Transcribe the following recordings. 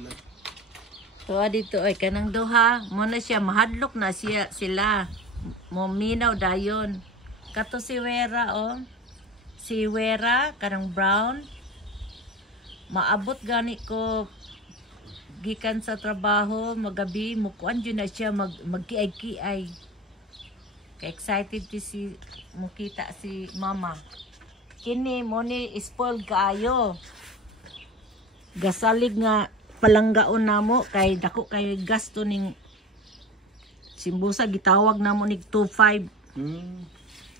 sila. Tuwa dito ay kanang duha. Muna siya mahadlok na sila. Mominaw dayon. Kato si Wera oh. Si Wera kanang brown. Maabot gani ko gikan sa trabaho magabi mukuan jud na siya magkiay-kiay. Ka-excited si mukita si mama. Kini mo ni spoiled kaayo. Gasalig nga palanggaon namo kay dako kay gasto ning simbusa gitawag namo nig 25.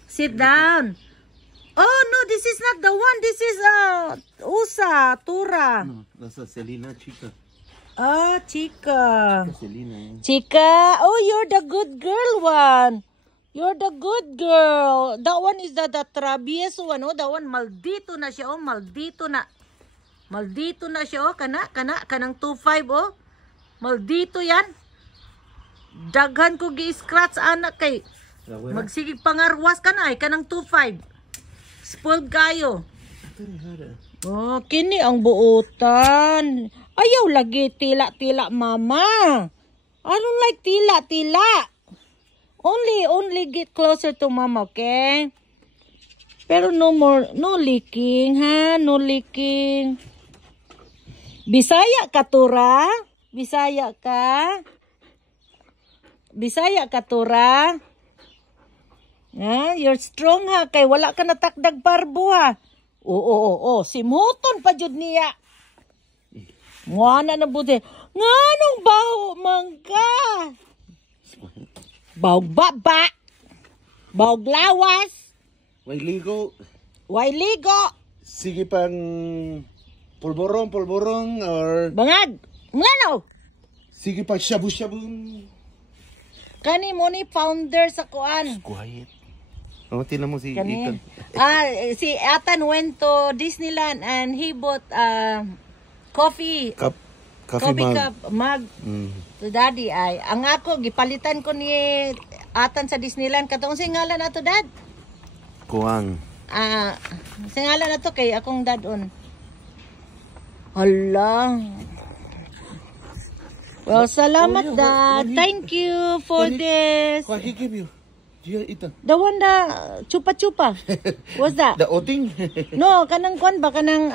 Sit down. Oh no, this is not the one. This is Usa, Tura. No, nasa Selena, Chica. Ah, Chica. Selena. Chica, oh you're the good girl one. You're the good girl. That one is the trabies one. Oh, that one maldito na siya. Oh, maldito na. Maldito na siya. Oh, kanang 25 oh. Maldito yan. Daghan ko gi-scratch anak kay. Magsigig pangarwas ka na kanang 25. Spoiled kayo. Oh, kini ang buutan. Ayaw lagi tila-tila mama. I don't like tila-tila. Only get closer to mama, okay? Pero no licking, ha? No licking. Bisaya ka, Tura? Bisaya ka? Bisaya ka, Tura? You're strong, ha? Kay wala ka natakdag parbo, ha? Oo. Simuton pa jud niya. Ngana na buti. Nganong baho mangka? Bawg baba. Bawg lawas. Way ligo. Way ligo. Sige pang pulborong or Bangag. Ngano? sige pang shabu-shabu. Kani mo ni founder sa kuan. Quiet. Oh, tinan mo si Kani. Ethan. Si Ethan went to Disneyland and he bought coffee. Coffee mug. To daddy ay. Ang ako, gipalitan ko ni Atan sa Disneyland. Katong singalan na to, dad? Kuang. Singalan na to kay akong dad on. Hala. Well, salamat, dad. Thank you for this. What he give you? Here, Ethan. The one da chupa-chupa. What's that? The outing? No, kanang kwan ba? Kanang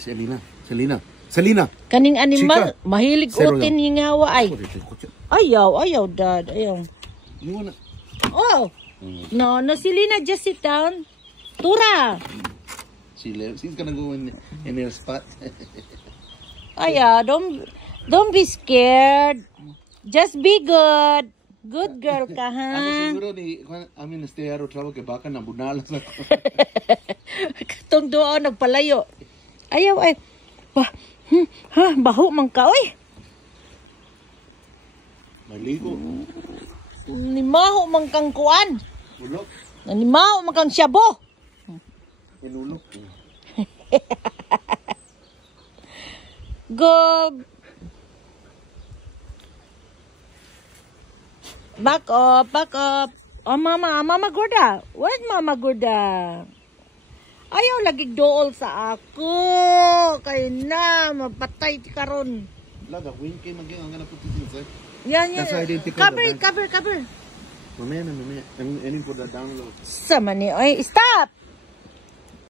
Selena. kaning animal. Chica. Mahilig Zero utin yung hawa ay. Ayaw, dad. Ayaw. You wanna? Oh. No, Selena, just sit down. Tura. She's gonna go in her spot. Ayaw, don't be scared. Just be good. Good girl ka, ha? Siguro amin stay out of trouble kay baka nabunalas ako. Katong doon, nagpalayo. Ayaw, ay. Baho man ka, oy. Maligo. Nimaho man kang kuan. Ulok. Nimaho man kang syabo. Inulok. Go. Back up. Oh, Mama Gorda. Where's Mama Gorda? Ayaw lagi dool sa ako. Kaya na, mapatay ti karon. Laga, wing kay maging ang ganap puti inside. Yan. That's why I didn't take out the Cover. Mamaya. I'm aiming for the download. Sama ni, oy, stop!